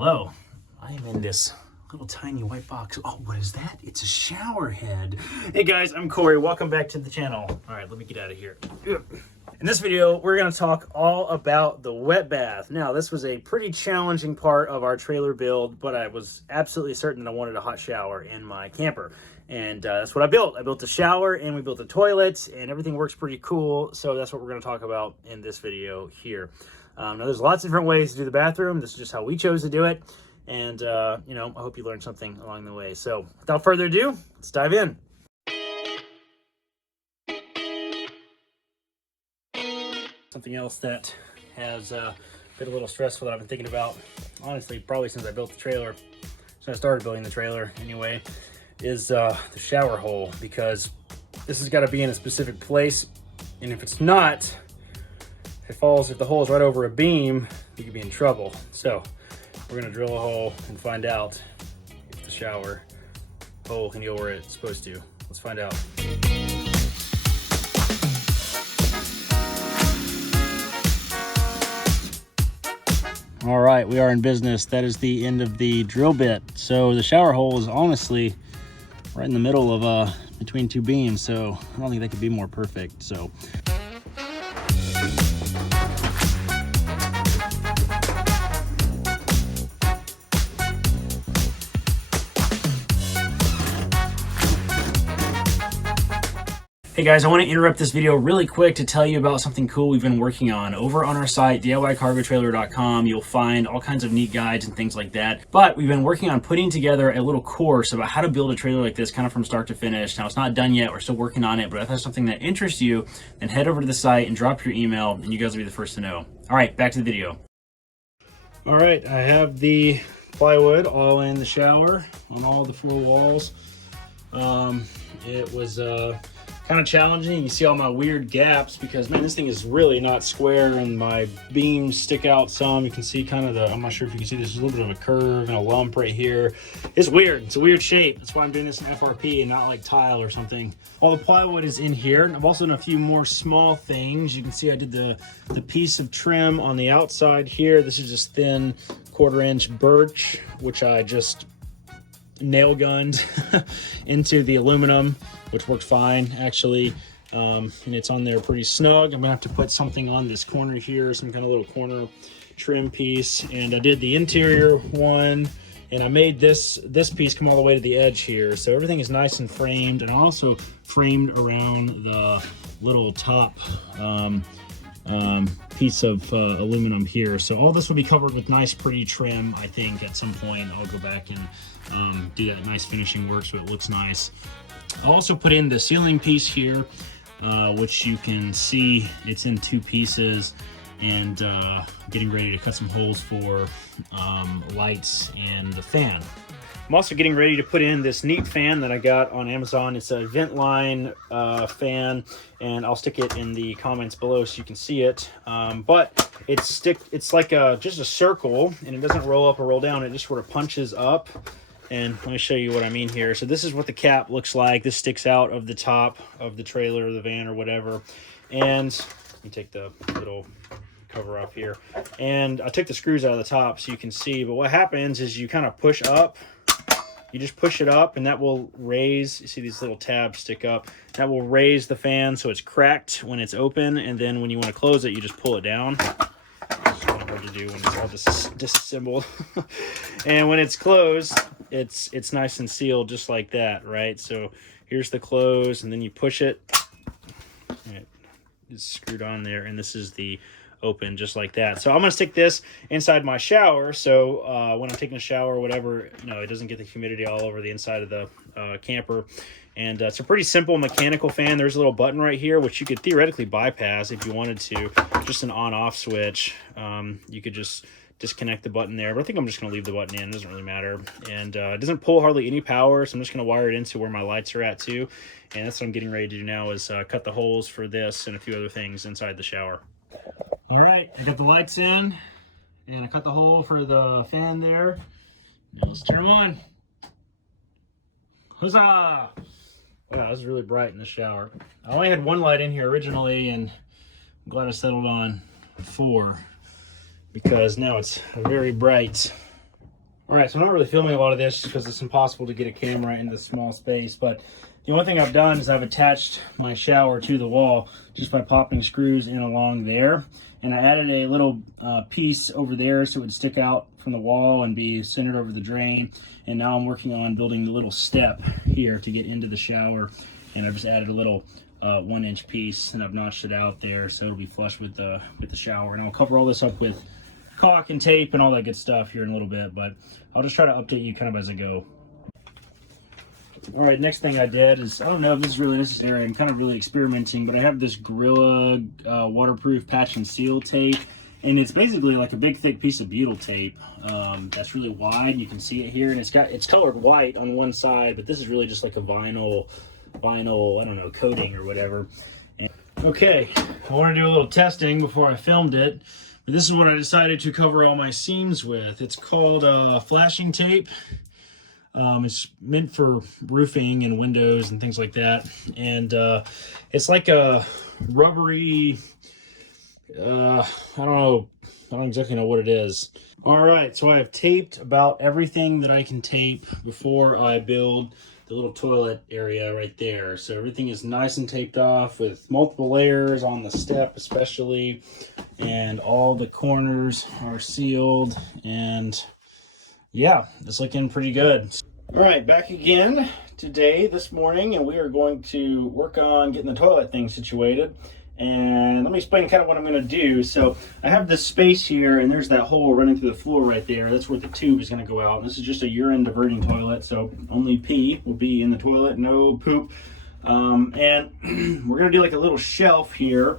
Hello, I am in this little tiny white box. Oh, what is that? It's a shower head. Hey guys, I'm Corey. Welcome back to the channel. All right, let me get out of here. In this video, we're going to talk all about the wet bath. Now, this was a pretty challenging part of our trailer build, but I was absolutely certain that I wanted a hot shower in my camper. And that's what I built. I built a shower and we built a toilet, and everything works pretty cool. So that's what we're going to talk about in this video here. Now, there's lots of different ways to do the bathroom. This is just how we chose to do it. And, you know, I hope you learned something along the way. So without further ado, let's dive in. Something else that has been a little stressful that I've been thinking about, honestly, probably since I built the trailer, since I started building the trailer anyway, is the shower hole, because this has got to be in a specific place. And if it's not, if the hole is right over a beam, you could be in trouble. So we're gonna drill a hole and find out if the shower hole can go where it's supposed to. Let's find out. All right, we are in business. That is the end of the drill bit. So the shower hole is honestly right in the middle of between two beams. So I don't think that could be more perfect. So hey guys, I want to interrupt this video really quick to tell you about something cool we've been working on. Over on our site, DIYcargotrailer.com, you'll find all kinds of neat guides and things like that. But we've been working on putting together a little course about how to build a trailer like this, kind of from start to finish. Now, it's not done yet. We're still working on it, but if that's something that interests you, then head over to the site and drop your email, and you guys will be the first to know. All right, back to the video. All right, I have the plywood all in the shower on all the four walls. It was kind of challenging. You see all my weird gaps because, man, this thing is really not square and my beams stick out some. You can see kind of I'm not sure if you can see, there's a little bit of a curve and a lump right here. It's weird. It's a weird shape. That's why I'm doing this in FRP and not like tile or something. All the plywood is in here. I've also done a few more small things. You can see I did the piece of trim on the outside here. This is just thin 1/4 inch birch, which I just nail gunned into the aluminum, which worked fine actually, and it's on there pretty snug. I'm gonna have to put something on this corner here, some kind of little corner trim piece, and I did the interior one, and I made this piece come all the way to the edge here, so everything is nice and framed, and I also framed around the little top piece of aluminum here. So all this will be covered with nice pretty trim. I think at some point I'll go back and do that nice finishing work so it looks nice. I also put in the ceiling piece here, which you can see it's in two pieces, and getting ready to cut some holes for lights and the fan. I'm also getting ready to put in this neat fan that I got on Amazon. It's a vent line fan, and I'll stick it in the comments below so you can see it. But it's like just a circle, and it doesn't roll up or roll down. It just sort of punches up. And let me show you what I mean here. So this is what the cap looks like. This sticks out of the top of the trailer or the van or whatever. And let me take the little cover off here. And I took the screws out of the top so you can see. But what happens is you kind of push up. You just push it up, and that will raise. You see these little tabs stick up. That will raise the fan so it's cracked when it's open. And then when you want to close it, you just pull it down. It's kind of hard to do when it's all disassembled. And when it's closed, it's nice and sealed just like that, right? So here's the close, and then you push it, and it's screwed on there, and this is the open just like that. So I'm gonna stick this inside my shower, so when I'm taking a shower or whatever, you know, it doesn't get the humidity all over the inside of the camper. And it's a pretty simple mechanical fan. There's a little button right here which you could theoretically bypass if you wanted to, just an on-off switch. You could just disconnect the button there, but I think I'm just going to leave the button in. It doesn't really matter. And it doesn't pull hardly any power, so I'm just going to wire it into where my lights are at too. And that's what I'm getting ready to do now, is cut the holes for this and a few other things inside the shower. All right, I got the lights in, and I cut the hole for the fan there. Now let's turn them on. Huzzah! Wow, this is really bright in the shower. I only had one light in here originally, and I'm glad I settled on 4. because now it's very bright. All right, so I'm not really filming a lot of this because it's impossible to get a camera in this small space, but the only thing I've done is I've attached my shower to the wall just by popping screws in along there. And I added a little piece over there so it would stick out from the wall and be centered over the drain. And now I'm working on building the little step here to get into the shower. And I've just added a little 1-inch piece and I've notched it out there so it'll be flush with the shower. And I'll cover all this up with caulk and tape and all that good stuff here in a little bit, but I'll just try to update you kind of as I go. All right, next thing I did is, I don't know if this is really necessary, I'm kind of really experimenting, but I have this Gorilla waterproof patch and seal tape, and it's basically like a big thick piece of butyl tape that's really wide. You can see it here, and it's colored white on one side, but this is really just like a vinyl, I don't know, coating or whatever. And, okay, I want to do a little testing before I filmed it. This is what I decided to cover all my seams with. It's called flashing tape. It's meant for roofing and windows and things like that. And it's like a rubbery, I don't exactly know what it is. All right, so I have taped about everything that I can tape before I build the little toilet area right there. So everything is nice and taped off with multiple layers on the step especially, and all the corners are sealed, and yeah, it's looking pretty good. All right, back again this morning, and we are going to work on getting the toilet thing situated. And let me explain kind of what I'm going to do. So I have this space here, and there's that hole running through the floor right there. That's where the tube is going to go out. And this is just a urine diverting toilet, so only pee will be in the toilet, no poop. And we're going to do like a little shelf here,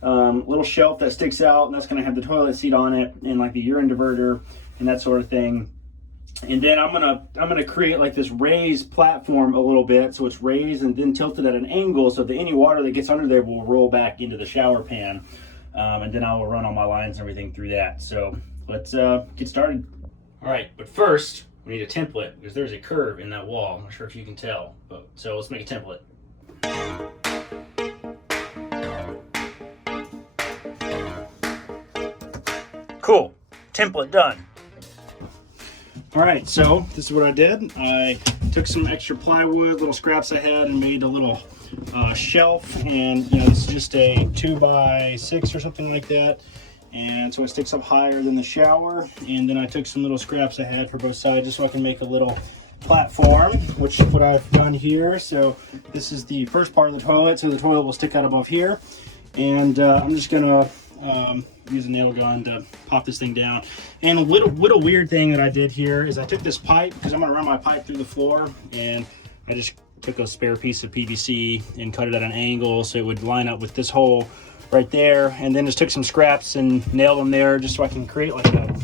little shelf that sticks out, and that's going to have the toilet seat on it and like the urine diverter and that sort of thing. And then I'm gonna create like this raised platform a little bit, so it's raised and then tilted at an angle, so that any water that gets under there will roll back into the shower pan, and then I will run all my lines and everything through that. So let's get started. All right, but first we need a template because there's a curve in that wall. I'm not sure if you can tell, but so let's make a template. Cool, template done. All right, so this is what I did. I took some extra plywood, little scraps I had, and made a little shelf. And this is just a 2x6 or something like that. And so it sticks up higher than the shower. And then I took some little scraps I had for both sides just so I can make a little platform, which is what I've done here. So this is the first part of the toilet. So the toilet will stick out above here. And I'm just gonna use a nail gun to pop this thing down. And a little weird thing that I did here is I took this pipe, because I'm going to run my pipe through the floor, and I just took a spare piece of PVC and cut it at an angle so it would line up with this hole right there, and then just took some scraps and nailed them there just so I can create like a,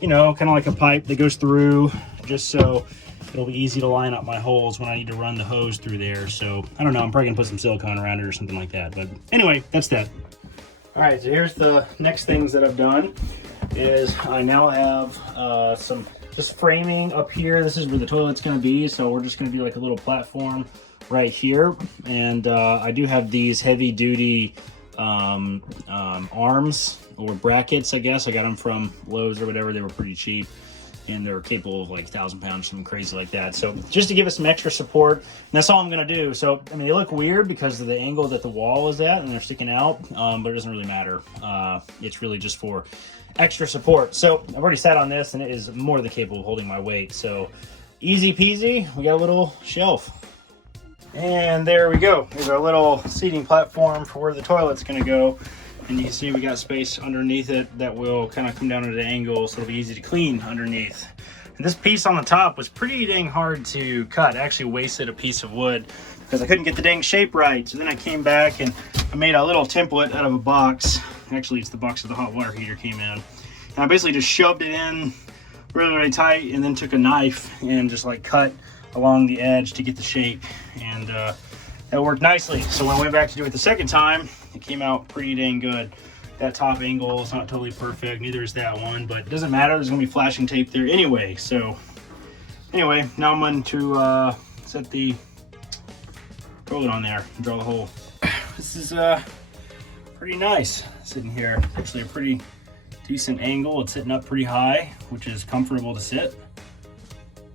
kind of like a pipe that goes through, just so it'll be easy to line up my holes when I need to run the hose through there. So I don't know, I'm probably gonna put some silicone around it or something like that, but anyway, that's that. All right, so here's the next things that I've done is I now have some just framing up here. This is where the toilet's going to be, so we're just going to be like a little platform right here. And I do have these heavy-duty arms or brackets, I guess. I got them from Lowe's or whatever. They were pretty cheap, and they're capable of like 1,000 pounds, something crazy like that. So just to give us some extra support, and that's all I'm gonna do. So, I mean, they look weird because of the angle that the wall is at and they're sticking out, but it doesn't really matter. It's really just for extra support. So I've already sat on this and it is more than capable of holding my weight. So easy peasy, we got a little shelf. And there we go. Here's our little seating platform for where the toilet's gonna go. And you can see we got space underneath it that will kind of come down at an angle, so it'll be easy to clean underneath. And this piece on the top was pretty dang hard to cut. I actually wasted a piece of wood because I couldn't get the dang shape right. So then I came back and I made a little template out of a box. Actually, it's the box that the hot water heater came in. And I basically just shoved it in really, really tight, and then took a knife and just like cut along the edge to get the shape. And that worked nicely. So when I went back to do it the second time, it came out pretty dang good. That top angle is not totally perfect, neither is that one, but it doesn't matter. There's gonna be flashing tape there anyway. So anyway, now I'm going to set the toilet on there and draw the hole. This is pretty nice sitting here. It's actually a pretty decent angle. It's sitting up pretty high, which is comfortable to sit.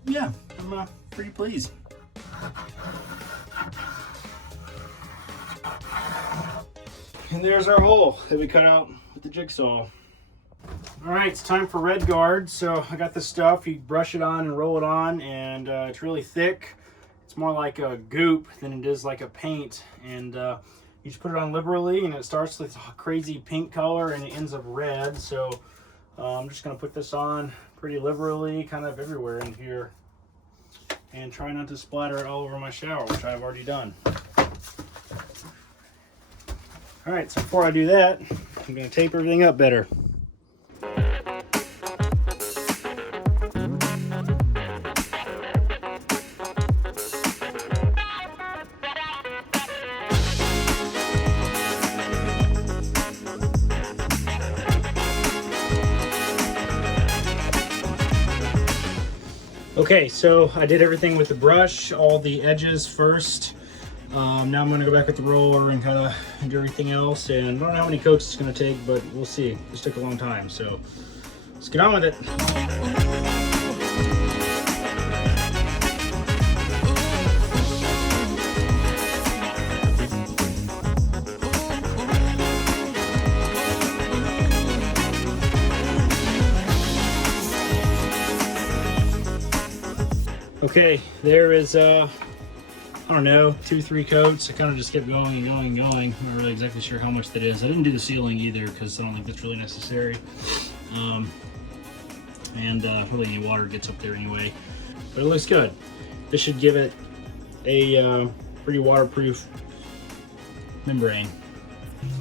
yeah, I'm pretty pleased. And there's our hole that we cut out with the jigsaw. All right, it's time for red guard. So I got this stuff, you brush it on and roll it on, and it's really thick. It's more like a goop than it is like a paint. And you just put it on liberally, and it starts with a crazy pink color and it ends up red. So I'm just gonna put this on pretty liberally, kind of everywhere in here, and try not to splatter it all over my shower, which I've already done. All right, so before I do that, I'm gonna tape everything up better. Okay, so I did everything with the brush, all the edges first. Now I'm going to go back with the roller and kind of do everything else. And I don't know how many coats it's going to take, but we'll see. This took a long time, so let's get on with it. Okay, there is I don't know, 2-3 coats. I kind of just kept going and going and going. I'm not really exactly sure how much that is. I didn't do the ceiling either because I don't think that's really necessary. Really any water gets up there anyway. But it looks good. This should give it a pretty waterproof membrane.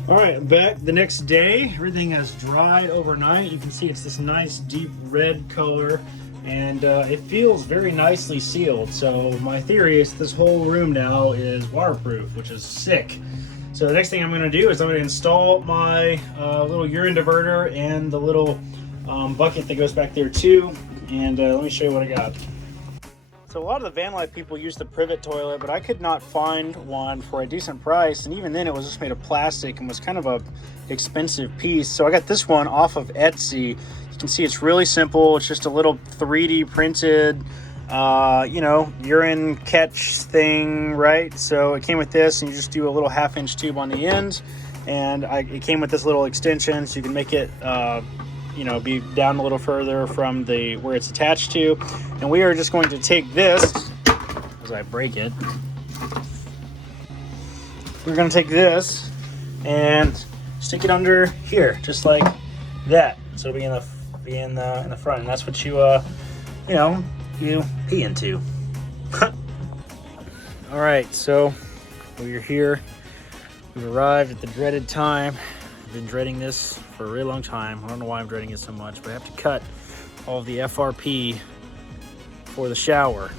All right, I'm back the next day. Everything has dried overnight. You can see it's this nice deep red color. And it feels very nicely sealed. So my theory is this whole room now is waterproof, which is sick. So the next thing I'm going to do is I'm going to install my little urine diverter and the little bucket that goes back there too. And let me show you what I got. So a lot of the van life people use the privet toilet, but I could not find one for a decent price. And even then it was just made of plastic and was kind of a expensive piece. So I got this one off of Etsy. You can see it's really simple. It's just a little 3D printed, urine catch thing, right? So it came with this, and you just do a little 1/2-inch tube on the end, and it came with this little extension, so you can make it, be down a little further from where it's attached to. And we are just going to take this, as I break it, we're going to take this and stick it under here, just like that. So it'll be in the front, and that's what you pee into. All right, so we're here. We've arrived at the dreaded time. I've been dreading this for a really long time. I don't know why I'm dreading it so much, but I have to cut all of the FRP for the shower.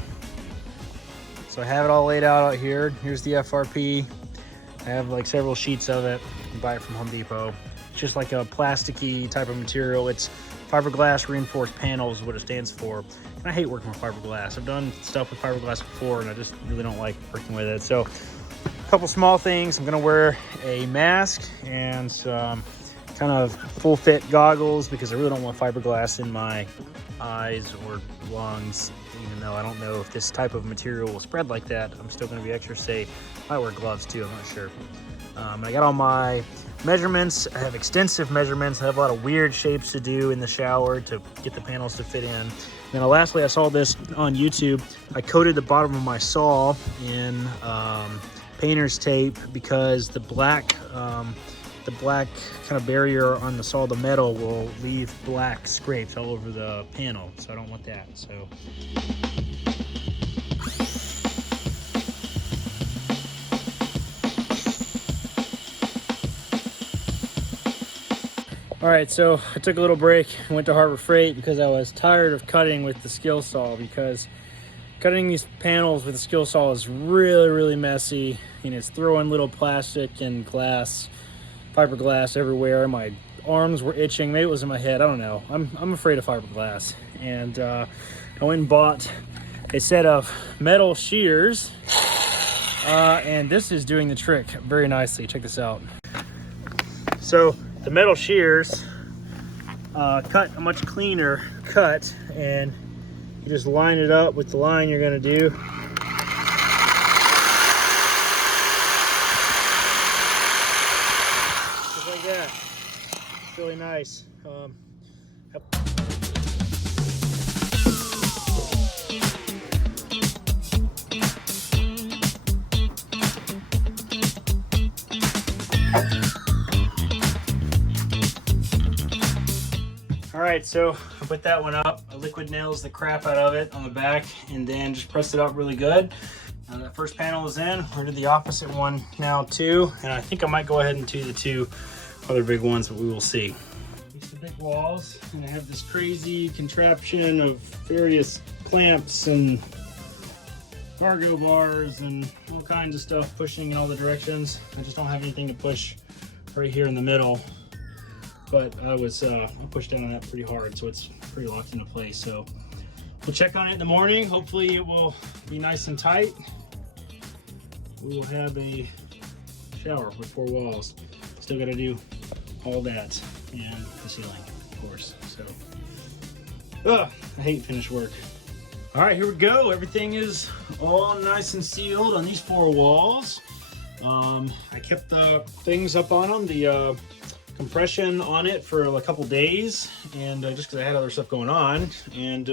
So I have it all laid out here. Here's the FRP. I have like several sheets of it. You can buy it from Home Depot. It's just like a plasticky type of material. It's fiberglass reinforced panels is what it stands for. And I hate working with fiberglass. I've done stuff with fiberglass before, and I just really don't like working with it. So a couple small things. I'm gonna wear a mask and some kind of full fit goggles because I really don't want fiberglass in my eyes or lungs, even though I don't know if this type of material will spread like that. I'm still gonna be extra safe. I might wear gloves too, I'm not sure. I got all my measurements. I have extensive measurements. I have a lot of weird shapes to do in the shower to get the panels to fit in. And then lastly, I saw this on YouTube. I coated the bottom of my saw in painter's tape because the black kind of barrier on the saw, the metal, will leave black scrapes all over the panel. So I don't want that. So. All right, so I took a little break and went to Harbor Freight because I was tired of cutting with the skill saw, because cutting these panels with the skill saw is really, really messy, and it's throwing little plastic and glass, fiberglass everywhere. My arms were itching. Maybe it was in my head. I don't know. I'm afraid of fiberglass. And I went and bought a set of metal shears, and this is doing the trick very nicely. Check this out. So the metal shears cut a much cleaner cut, and You just line it up with the line you're going to do. Just like that. It's really nice. Alright, so I put that one up. I liquid nails the crap out of it on the back and then just pressed it up really good. Now that first panel is in. We're gonna do the opposite one now too. And I think I might go ahead and do the two other big ones, but we will see. These are the big walls, and I have this crazy contraption of various clamps and cargo bars and all kinds of stuff pushing in all the directions. I just don't have anything to push right here in the middle. But I pushed down on that pretty hard, so it's pretty locked into place. So we'll check on it in the morning. Hopefully it will be nice and tight. We will have a shower with 4 walls. Still gotta do all that and the ceiling, of course. So, I hate finished work. All right, here we go. Everything is all nice and sealed on these 4 walls. I kept the things up on them, the compression on it for a couple days, and just because I had other stuff going on, and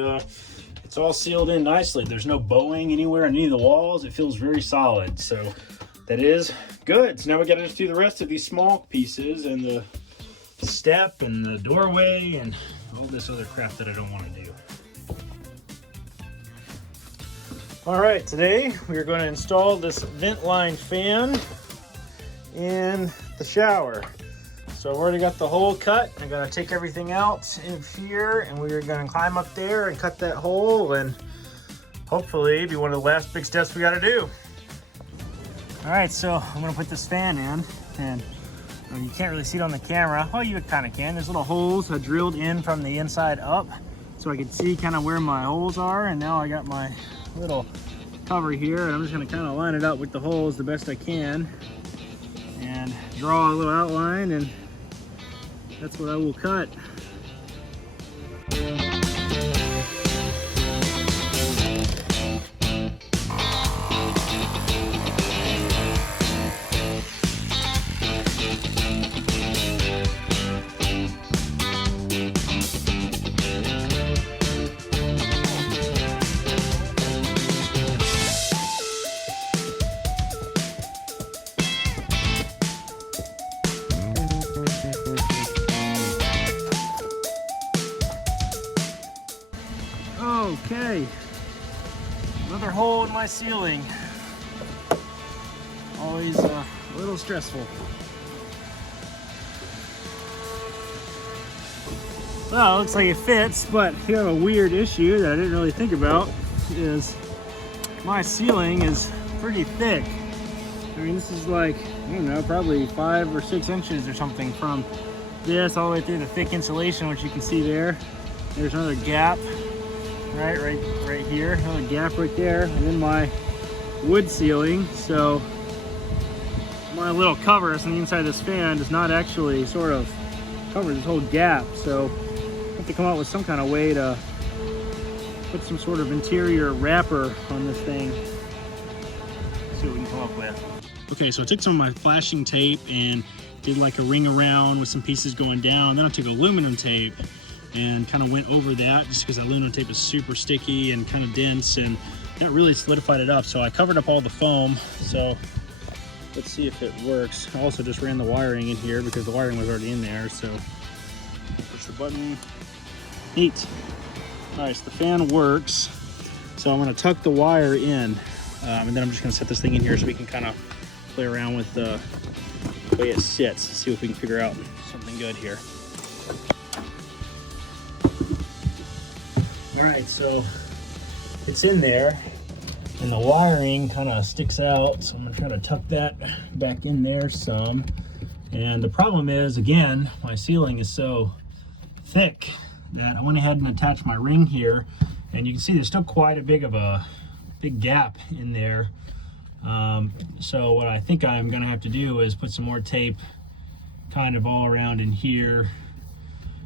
it's all sealed in nicely. There's no bowing anywhere on any of the walls. It feels very solid, so that is good. So now we got to just do the rest of these small pieces and the step and the doorway and all this other crap that I don't want to do. All right, today we are going to install this vent line fan in the shower. So I've already got the hole cut. I'm gonna take everything out in here, and we're gonna climb up there and cut that hole, and hopefully be one of the last big steps we gotta do. All right, so I'm gonna put this fan in, and you can't really see it on the camera. Well, you kind of can. There's little holes I drilled in from the inside up, so I can see kind of where my holes are, and now I got my little cover here, and I'm just gonna kind of line it up with the holes the best I can, and draw a little outline, and that's what I will cut. Okay, another hole in my ceiling. Always a little stressful. Well, it looks like it fits, but we have a weird issue that I didn't really think about, is my ceiling is pretty thick. I mean, this is like, I don't know, probably 5 or 6 inches or something from this all the way through the thick insulation, which you can see there. There's another gap. Right here, another gap right there, and then my wood ceiling. So my little cover on the inside of this fan does not actually sort of cover this whole gap. So I have to come up with some kind of way to put some sort of interior wrapper on this thing. Let's see what we can come up with. Okay, so I took some of my flashing tape and did like a ring around with some pieces going down. Then I took aluminum tape and kind of went over that, just because aluminum tape is super sticky and kind of dense, and that really solidified it up. So I covered up all the foam. So let's see if it works. I also just ran the wiring in here because the wiring was already in there. So push the button. Neat. All right, so the fan works. So I'm going to tuck the wire in, and then I'm just going to set this thing in here so we can kind of play around with the way it sits. See if we can figure out something good here. All right, so it's in there, and the wiring kind of sticks out, so I'm gonna try to tuck that back in there some. And the problem is, again, my ceiling is so thick that I went ahead and attached my ring here, and you can see there's still quite a big gap in there. So what I think I'm gonna have to do is put some more tape kind of all around in here,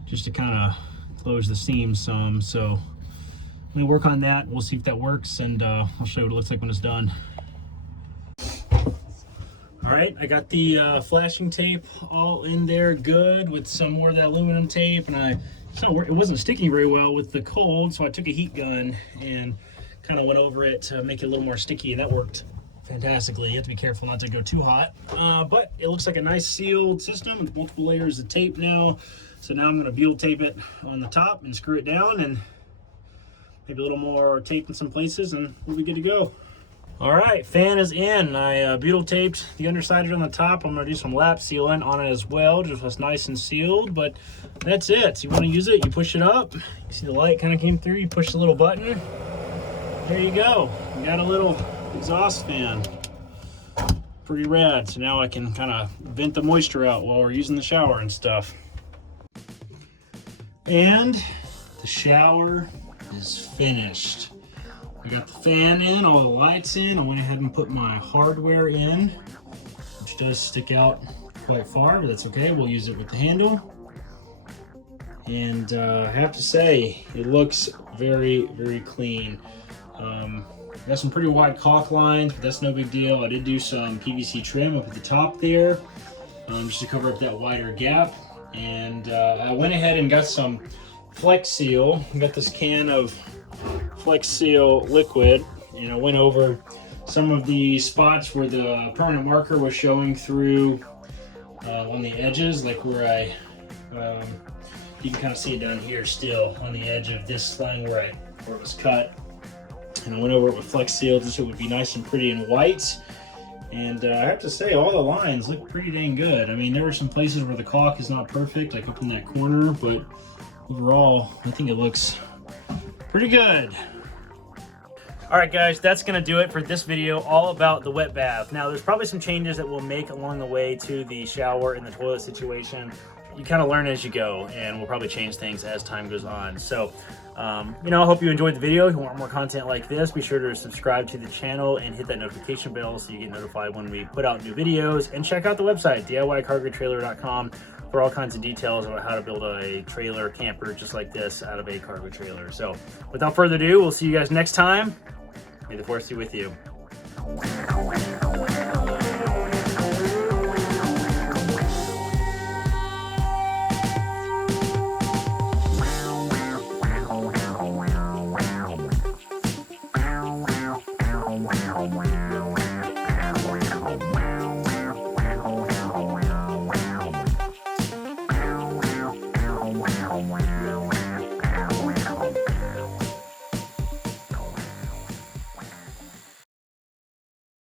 just to kind of close the seam some. So me work on that. We'll see if that works, and I'll show you what it looks like when it's done. All right, I got the flashing tape all in there good with some more of that aluminum tape, and it wasn't sticking very well with the cold, so I took a heat gun and kind of went over it to make it a little more sticky, and that worked fantastically. You have to be careful not to go too hot, but it looks like a nice sealed system with multiple layers of tape now. So now I'm going to butyl tape it on the top and screw it down, and maybe a little more tape in some places, and we'll be good to go. All right, fan is in. I butyl taped the underside on the top. I'm going to do some lap sealant on it as well, just so it's nice and sealed, but that's it. So you want to use it, you push it up. You see the light kind of came through. You push the little button. There you go. You got a little exhaust fan. Pretty rad. So now I can kind of vent the moisture out while we're using the shower and stuff. And the shower is finished. I got the fan in, all the lights in. I went ahead and put my hardware in, which does stick out quite far, but that's okay. We'll use it with the handle. And I have to say, it looks very, very clean. Got some pretty wide caulk lines, but that's no big deal. I did do some PVC trim up at the top there, just to cover up that wider gap. And I went ahead and got some Flex Seal. I got this can of Flex Seal liquid, and I went over some of the spots where the permanent marker was showing through on the edges, like where you can kind of see it down here still on the edge of this line where it was cut. And I went over it with Flex Seal just so it would be nice and pretty and white. And I have to say, all the lines look pretty dang good. I mean, there were some places where the caulk is not perfect, like up in that corner, but overall, I think it looks pretty good. All right, guys, that's gonna do it for this video all about the wet bath. Now, there's probably some changes that we'll make along the way to the shower and the toilet situation. You kind of learn as you go, and we'll probably change things as time goes on. So, I hope you enjoyed the video. If you want more content like this, be sure to subscribe to the channel and hit that notification bell so you get notified when we put out new videos. And check out the website, DIYcargotrailer.com, for all kinds of details about how to build a trailer camper just like this out of a cargo trailer. So, without further ado, we'll see you guys next time. May the force be with you.